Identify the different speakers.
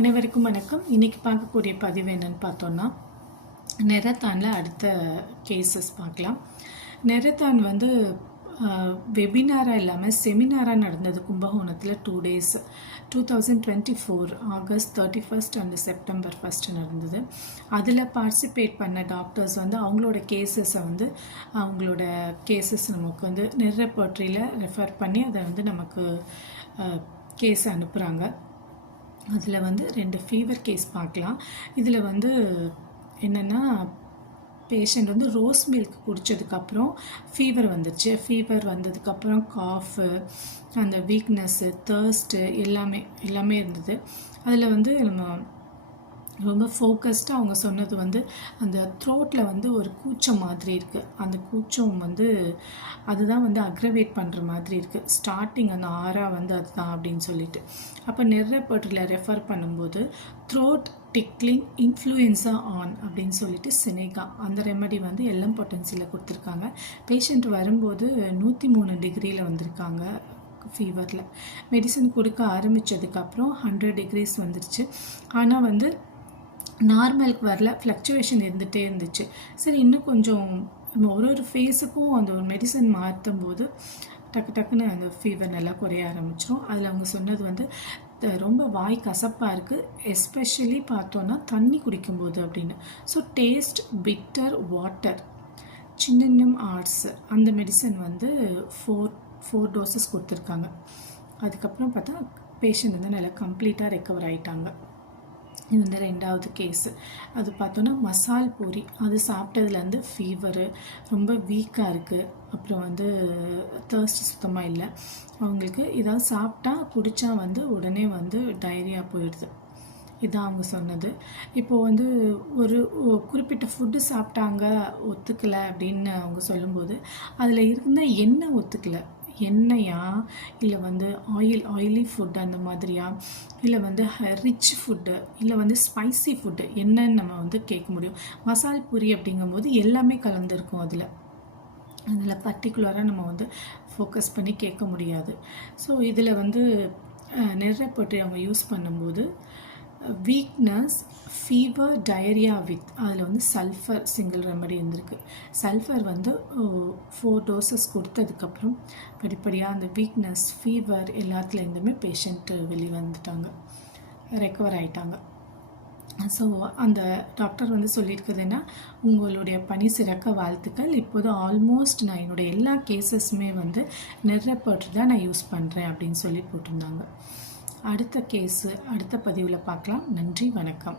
Speaker 1: அனைவருக்கும் வணக்கம். இன்றைக்கி பார்க்கக்கூடிய பதிவு என்னென்னு பார்த்தோன்னா நெரத்தானில் அடுத்த கேசஸ் பார்க்கலாம். நெரத்தான் வந்து வெபினாராக இல்லாமல் செமினாராக நடந்தது கும்பகோணத்தில் two days two thousand twenty four August thirty first and September first நடந்தது. அதில் பார்ட்டிசிபேட் பண்ண டாக்டர்ஸ் வந்து அவங்களோட கேசஸை வந்து அவங்களோட கேசஸ் நமக்கு வந்து நெர்ரப்போட்ரியில் ரெஃபர் பண்ணி அதை வந்து நமக்கு கேஸ் அனுப்புகிறாங்க அதில் வந்து ரெண்டு ஃபீவர் கேஸ் பார்க்கலாம். இதில் வந்து என்னென்னா பேஷண்ட் வந்து ரோஸ் மில்க் குடித்ததுக்கப்புறம் ஃபீவர் வந்துருச்சு. ஃபீவர் வந்ததுக்கப்புறம் காஃபு அந்த வீக்னஸ்ஸு தேர்ஸ்ட்டு எல்லாமே எல்லாமே இருந்தது. அதில் வந்து நம்ம ரொம்ப ஃபோக்கஸ்டாக அவங்க சொன்னது வந்து அந்த த்ரோட்டில் வந்து ஒரு கூச்சம் மாதிரி இருக்குது அந்த கூச்சம் வந்து அதுதான் வந்து அக்ரவேட் பண்ணுற மாதிரி இருக்குது ஸ்டார்டிங் அந்த ஆறா வந்து அதுதான் அப்படின்னு சொல்லிட்டு. அப்போ நெர்ரப்பட்டில் ரெஃபர் பண்ணும்போது த்ரோட் டிக்லிங் இன்ஃப்ளூயன்ஸா ஆன் அப்படின்னு சொல்லிட்டு சினேகா அந்த ரெமடி வந்து எல்எம் பொட்டன்சியில் கொடுத்துருக்காங்க. பேஷண்ட் வரும்போது நூற்றி மூணு டிகிரியில் வந்திருக்காங்க ஃபீவரில் மெடிசன் கொடுக்க ஆரம்பித்ததுக்கப்புறம் ஹண்ட்ரட் டிகிரிஸ் வந்துருச்சு. ஆனால் வந்து நார்மலுக்கு வரல ஃப்ளக்சுவேஷன் இருந்துகிட்டே இருந்துச்சு. சரி இன்னும் கொஞ்சம் நம்ம ஒரு ஒரு ஃபேஸுக்கும் அந்த ஒரு மெடிசன் மாற்றும் போது டக்கு டக்குன்னு அந்த ஃபீவர் நல்லா குறைய ஆரம்பிச்சிடும் அதில் அவங்க சொன்னது வந்து ரொம்ப வாய் கசப்பாக இருக்குது எஸ்பெஷலி பார்த்தோன்னா தண்ணி குடிக்கும்போது அப்படின்னு. ஸோ டேஸ்ட் பிட்டர் வாட்டர் சின்னம் ஆர்ட்ஸ் அந்த மெடிசன் வந்து ஃபோர் ஃபோர் டோசஸ் கொடுத்துருக்காங்க. அதுக்கப்புறம் பார்த்தா பேஷண்ட் வந்து நல்லா கம்ப்ளீட்டாக ரெக்கவர் ஆகிட்டாங்க இது வந்து ரெண்டாவது கேஸு அது பார்த்தோன்னா மசால் பூரி. அது சாப்பிட்டதுலேருந்து ஃபீவரு ரொம்ப வீக்காக இருக்குது அப்புறம் வந்து தேர்ஸ்ட் சுத்தமாக இல்லை. அவங்களுக்கு இதாவது சாப்பிட்டா குடித்தா வந்து உடனே வந்து டைரியா போயிடுது. இதுதான் அவங்க சொன்னது. இப்போது வந்து ஒரு குறிப்பிட்ட ஃபுட்டு சாப்பிட்டாங்க ஒத்துக்கலை அப்படின்னு அவங்க சொல்லும்போது அதில் இருந்த எண்ணெய் ஒத்துக்கலை. எண்ணெயா? இல்லை வந்து ஆயில் ஆயிலி ஃபுட் அந்த மாதிரியா? இல்லை வந்து ரிச் ஃபுட்டு இல்லை வந்து ஸ்பைசி ஃபுட்டு என்னன்னு நம்ம வந்து கேட்க முடியும். மசால் பூரி அப்படிங்கும்போது எல்லாமே கலந்துருக்கும் அதில். அதில் பர்டிகுலராக நம்ம வந்து ஃபோக்கஸ் பண்ணி கேட்க முடியாது. ஸோ இதில் வந்து நெர்ரப்பொட்டி அவங்க யூஸ் பண்ணும்போது வீக்னஸ் ஃபீவர் டயரியா வித் அதில் வந்து சல்ஃபர் சிங்கிள் ரெமடி இருந்திருக்கு. சல்ஃபர் வந்து ஃபோர் டோசஸ் கொடுத்ததுக்கப்புறம் படிப்படியாக அந்த வீக்னஸ் ஃபீவர் எல்லாத்துலேருந்துமே பேஷண்ட்டு வெளியே வந்துட்டாங்க ரெக்கவர் ஆகிட்டாங்க ஸோ அந்த டாக்டர் வந்து சொல்லியிருக்குதுன்னா உங்களுடைய பணி சிறக்க வாழ்த்துக்கள். இப்போது ஆல்மோஸ்ட் நான் என்னுடைய எல்லா கேசஸுமே வந்து நெர்ரப்பட்டு தான் நான் யூஸ் பண்ணுறேன் அப்படின்னு சொல்லி போட்டிருந்தாங்க. அடுத்த கேஸு அடுத்த பதிவில் பார்க்கலாம். நன்றி வணக்கம்.